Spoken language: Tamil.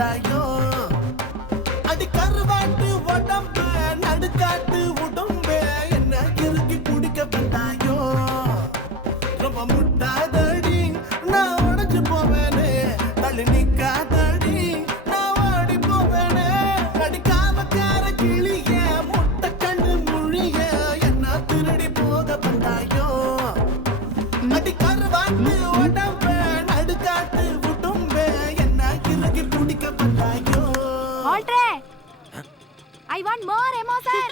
வந்தாயோ அடி கருவாட்டு உடம்பு நடுக்காட்டு உடம்பு என்ன இறுக்கி குடிக்க வந்தாயோ ரொம்ப முட்டாதடி நான் உடைச்சு போவேனே தள்ளி நிக்காதடி நான் ஓடி போவேனே அடி காமக்கார கிளிய முட்டை கண்ணு முழிய என்ன திருடி போக வந்தாயோ அடி கருவாட்டு உடம்பு நடுக்காட்டு உடம்பு என்ன இறுக்கி குடிக்க வந்தாயோ I want more emotion.